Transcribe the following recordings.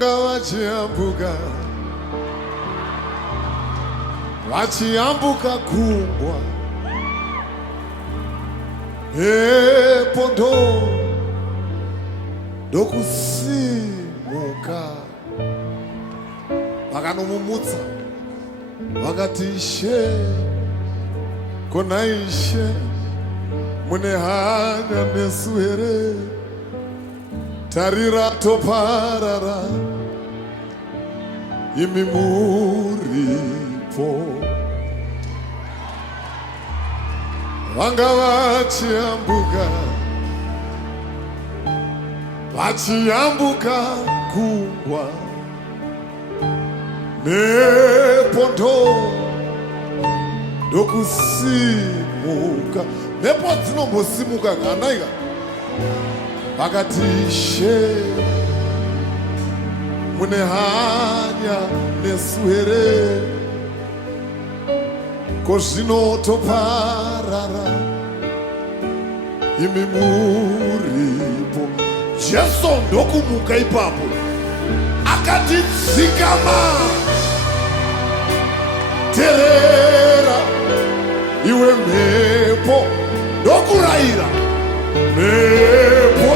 vanga vachiambuka gungwa pondo ndokusimuka vakanomumutsa vakati Ishe, kona Ishe mune hanya nesu here, tarira toparara imi muripo. Vanga vachiambuka gungwa nepondo ndokusimuka. Nepo dzinombosimuka kanaika vakati Ishe mune hanya nesu here, kozvinotoparara imi muripo. Jesu ndokumuka ipapo akati dzikama, terera iwe mhepo, ndokurayira mhepo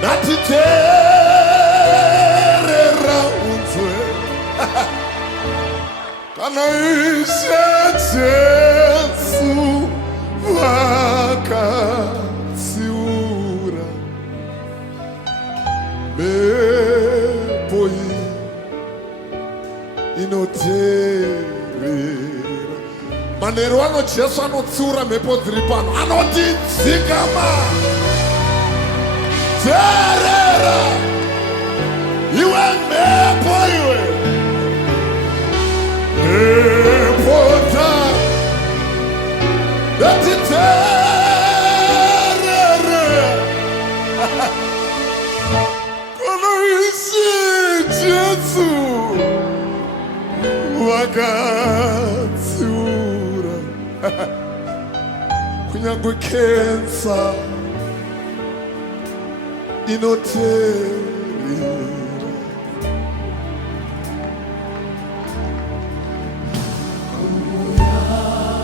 ndatiterera unzwe kana Ishe Jesu vakatsiura mhepo inoterera. Manheru ano Jesu anotsiura mhepo dziri pano, anoti dzikama, terera iwe mhepo, iwe mhepota ndatiterera kana Ishe Jesu vakatsiura. Kunyangwe kensa inoterera.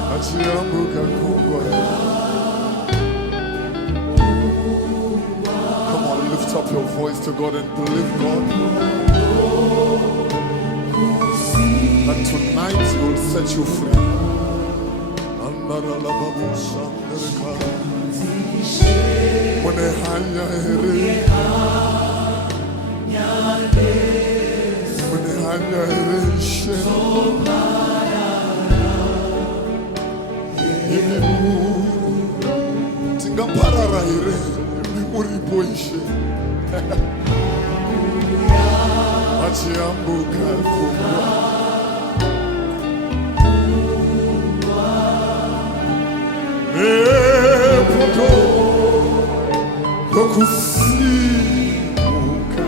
Vachiambuka gungwa. Come on, lift up your voice to God and believe God that tonight He will set you free. Mune hanya here, mune hanya here Ishe, imi tingaparara here, imi muripo Ishe. Vachiambuka gungwa nepondo ndokusimuka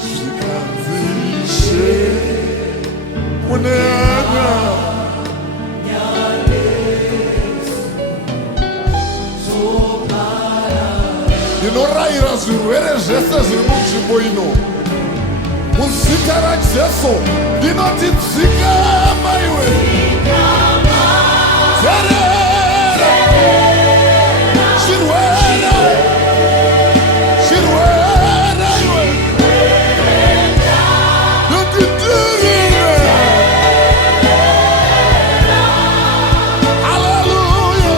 zvikanzi Ishe mune hanya ndinorayira zvirwere zvese zviri munzvimbo ino muzita raJesu. Ndinoti dzikama iwe, terera zvirwere, zvirwere iwe, ndoti terera. Haleluya,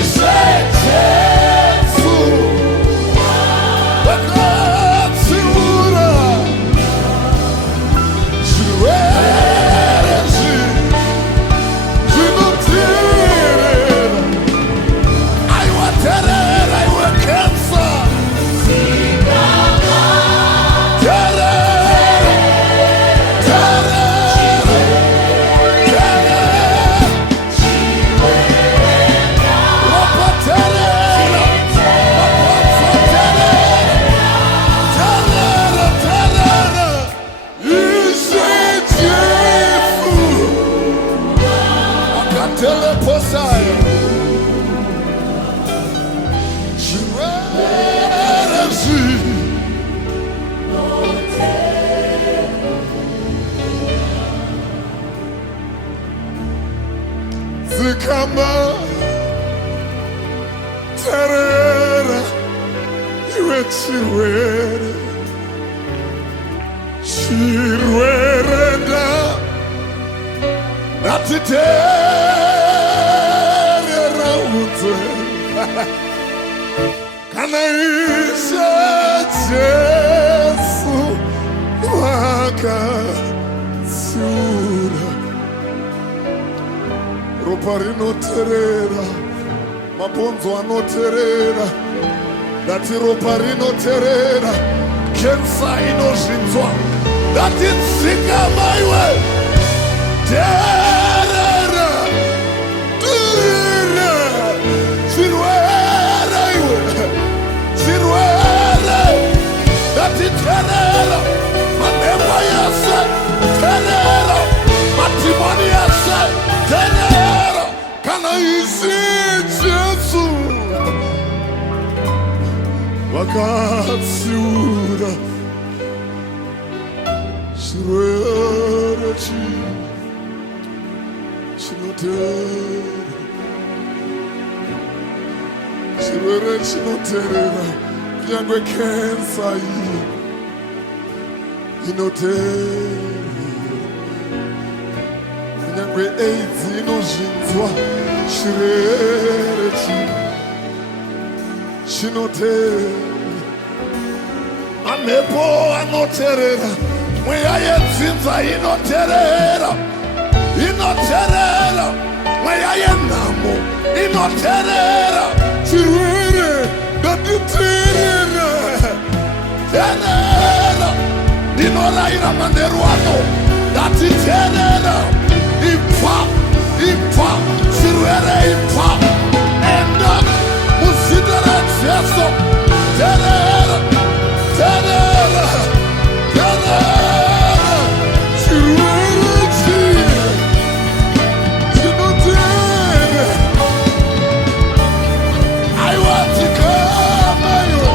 Ishe Jesu vakatsiura zvirwere. zikama terera iwe chirwere chirwerenda natiterera udze kana ishe Jesu vakatsiura ropa rinoterera mabhonzo anoterera ndati ropa rinoterera kensa inozvinzwa ndati tsikama terera dirira chirwere iwe chirwere ndati terera mamhepo yese terera madhimoni yese terera kana isi Jesu vakatsiura chirwere chinoterera chirwere chinoterera kunyangwe kensa iyi inoterera kunyangwe AIDS inozvinzwa chirwere chinoterera mamhepo anoterera mweya yedzinza inoterera inoterera mweya yenhamo inoterera chirwere ndatiterera terera ndinorayira manheru ano ndatiterera ipfa ipfa chirwere ipfa enda muzita raJesu terera terera terera chirwere chinoterera aiwa tikama iwe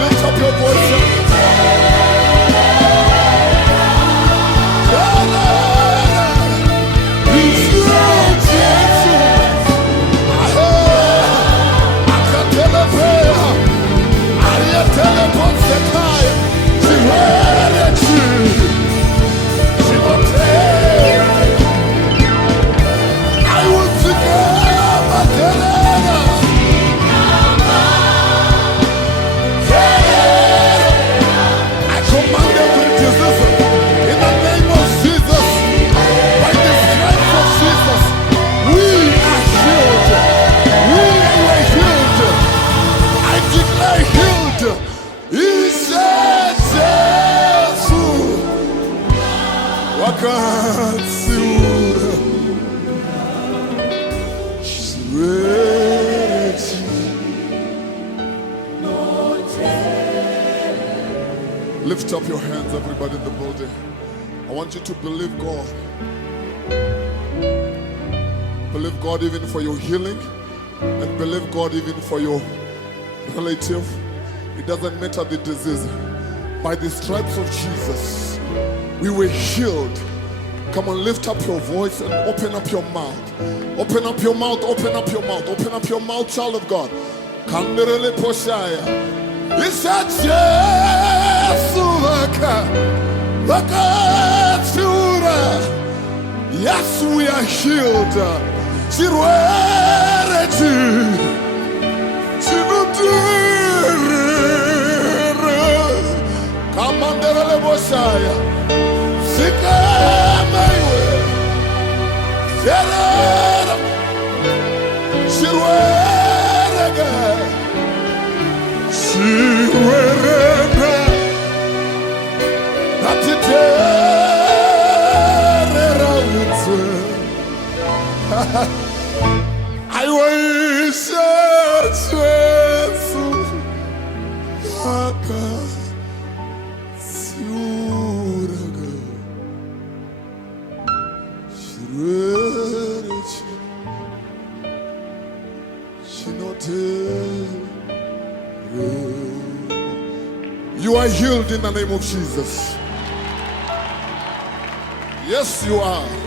lift up your voice. Lift up your hands, everybody in the building. I want you to believe God. Believe God even for your healing, and believe God even for your relative. It doesn't matter the disease. By the stripes of Jesus, we were healed. Come on, lift up your voice and open up your mouth. Open up your mouth, open up your mouth, open up your mouth, child of God. Kanderele poshaya. Isa Jesu vakatsiura. Yes, we are healed. Chirwere chinoterera. Kamanderele poshaya. Sikama iwe terera chirwerega chirwerega natiterera udze aiwa ishe Jesu vakatsiuraga chirwere chinoterera You are healed in the name of Jesus. Yes, you are.